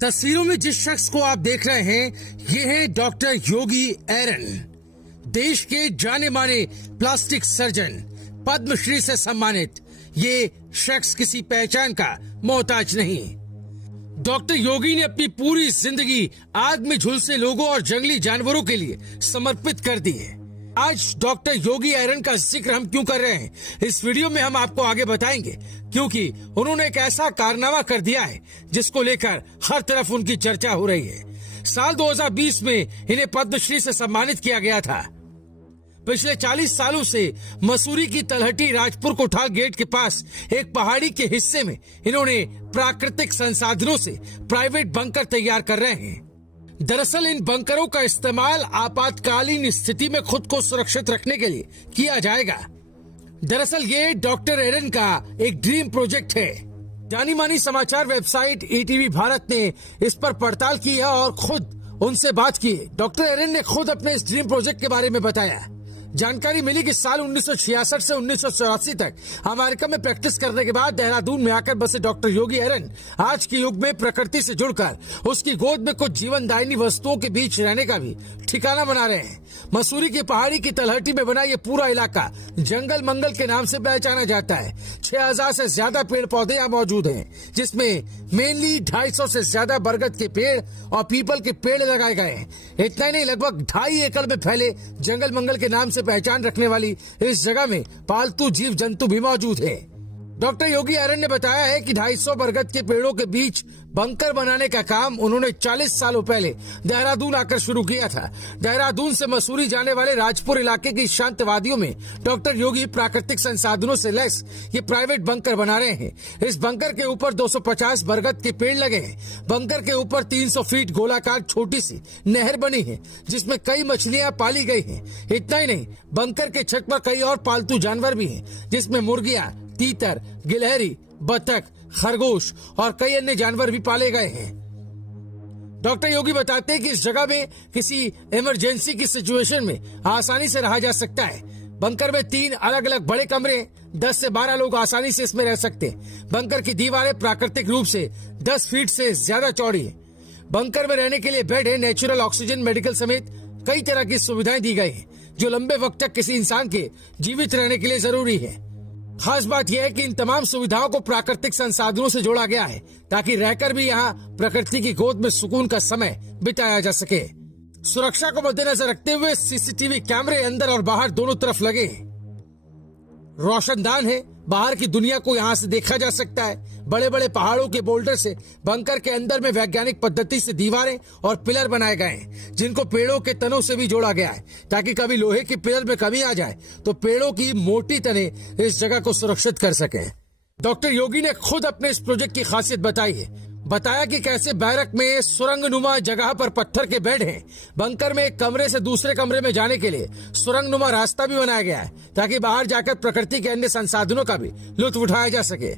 तस्वीरों में जिस शख्स को आप देख रहे हैं, ये है डॉक्टर योगी एरन, देश के जाने माने प्लास्टिक सर्जन, पद्मश्री से सम्मानित। ये शख्स किसी पहचान का मोहताज नहीं। डॉक्टर योगी ने अपनी पूरी जिंदगी आग में झुलसे लोगों और जंगली जानवरों के लिए समर्पित कर दी है। आज डॉक्टर योगी एरन का जिक्र हम क्यों कर रहे हैं, इस वीडियो में हम आपको आगे बताएंगे, क्योंकि उन्होंने एक ऐसा कारनामा कर दिया है जिसको लेकर हर तरफ उनकी चर्चा हो रही है। साल 2020 में इन्हें पद्मश्री से सम्मानित किया गया था। पिछले 40 सालों से मसूरी की तलहटी राजपुर कोठाल गेट के पास एक पहाड़ी के हिस्से में इन्होंने प्राकृतिक संसाधनों से प्राइवेट बंकर तैयार कर रहे हैं। दरअसल इन बंकरों का इस्तेमाल आपातकालीन स्थिति में खुद को सुरक्षित रखने के लिए किया जाएगा। दरअसल ये डॉक्टर एरन का एक ड्रीम प्रोजेक्ट है। जानी मानी समाचार वेबसाइट ईटीवी भारत ने इस पर पड़ताल की है और खुद उनसे बात की। डॉक्टर एरन ने खुद अपने इस ड्रीम प्रोजेक्ट के बारे में बताया। जानकारी मिली कि साल 1966 से 1984 तक अमेरिका में प्रैक्टिस करने के बाद देहरादून में आकर बसे डॉक्टर योगी एरन आज के युग में प्रकृति से जुड़कर उसकी गोद में कुछ जीवनदायिनी वस्तुओं के बीच रहने का भी ठिकाना बना रहे हैं। मसूरी की पहाड़ी की तलहटी में बना ये पूरा इलाका जंगल मंगल के नाम से पहचाना जाता है। 6000 से ज्यादा पेड़ पौधे यहाँ मौजूद हैं, जिसमें मेनली 250 से ज्यादा बरगद के पेड़ और पीपल के पेड़ लगाए गए हैं। इतना ही नहीं, लगभग 2.5 एकड़ में फैले जंगल मंगल के नाम से पहचान रखने वाली इस जगह में पालतू जीव जंतु भी मौजूद है। डॉक्टर योगी एरन ने बताया है कि 250 बरगद के पेड़ों के बीच बंकर बनाने का काम उन्होंने 40 सालों पहले देहरादून आकर शुरू किया था। देहरादून से मसूरी जाने वाले राजपुर इलाके की शांत वादियों में डॉक्टर योगी प्राकृतिक संसाधनों से लैस ये प्राइवेट बंकर बना रहे हैं। इस बंकर के ऊपर 250 बरगद के पेड़ लगे हैं। बंकर के ऊपर 300 फीट गोलाकार छोटी सी नहर बनी है, जिसमें कई मछलियां पाली गई हैं। इतना ही नहीं, बंकर के छत पर कई और पालतू जानवर भी हैं, जिसमें मुर्गियां, तीतर, गिलहरी, बतख, खरगोश और कई अन्य जानवर भी पाले गए हैं। डॉक्टर योगी बताते हैं कि इस जगह में किसी इमरजेंसी की सिचुएशन में आसानी से रहा जा सकता है। बंकर में 3 अलग अलग बड़े कमरे, 10 से 12 लोग आसानी से इसमें रह सकते हैं। बंकर की दीवारें प्राकृतिक रूप से 10 फीट से ज्यादा चौड़ी है। बंकर में रहने के लिए बेड है, नेचुरल ऑक्सीजन, मेडिकल समेत कई तरह की सुविधाएं दी गई है, जो लंबे वक्त तक किसी इंसान के जीवित रहने के लिए जरूरी है। खास बात यह है कि इन तमाम सुविधाओं को प्राकृतिक संसाधनों से जोड़ा गया है, ताकि रहकर भी यहाँ प्रकृति की गोद में सुकून का समय बिताया जा सके। सुरक्षा को मद्देनजर रखते हुए सीसीटीवी कैमरे अंदर और बाहर दोनों तरफ लगे हैं। रोशनदान है, बाहर की दुनिया को यहाँ से देखा जा सकता है। बड़े बड़े पहाड़ों के बोल्डर से बंकर के अंदर में वैज्ञानिक पद्धति से दीवारें और पिलर बनाए गए हैं, जिनको पेड़ों के तनों से भी जोड़ा गया है, ताकि कभी लोहे के पिलर में कमी आ जाए तो पेड़ों की मोटी तने इस जगह को सुरक्षित कर सके। डॉक्टर योगी ने खुद अपने इस प्रोजेक्ट की खासियत बताई है। बताया कि कैसे बैरक में सुरंगनुमा जगह पर पत्थर के बेड हैं। बंकर में एक कमरे से दूसरे कमरे में जाने के लिए सुरंगनुमा रास्ता भी बनाया गया है, ताकि बाहर जाकर प्रकृति के अन्य संसाधनों का भी लुत्फ उठाया जा सके।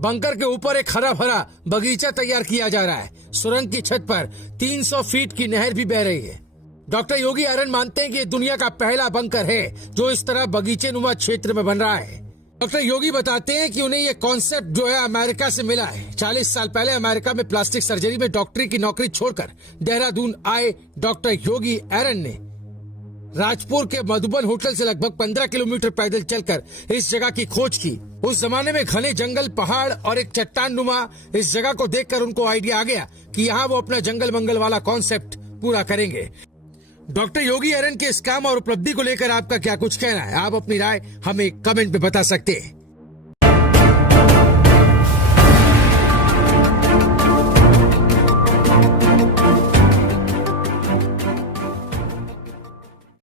बंकर के ऊपर एक हरा भरा बगीचा तैयार किया जा रहा है। सुरंग की छत पर 300 फीट की नहर भी बह रही है। डॉक्टर योगी एरन मानते हैं कि ये दुनिया का पहला बंकर है जो इस तरह बगीचे नुमा क्षेत्र में बन रहा है। डॉक्टर योगी बताते हैं कि उन्हें ये कॉन्सेप्ट जो है अमेरिका से मिला है। 40 साल पहले अमेरिका में प्लास्टिक सर्जरी में डॉक्टरी की नौकरी छोड़कर देहरादून आए डॉक्टर योगी एरन ने राजपुर के मधुबन होटल से लगभग 15 किलोमीटर पैदल चलकर इस जगह की खोज की। उस जमाने में घने जंगल, पहाड़ और एक चट्टान नुमा इस जगह को देखकर उनको आइडिया आ गया कि यहाँ वो अपना जंगल मंगल वाला कॉन्सेप्ट पूरा करेंगे। डॉक्टर योगी एरन के इस काम और उपलब्धि को लेकर आपका क्या कुछ कहना है? आप अपनी राय हमें कमेंट में बता सकते हैं।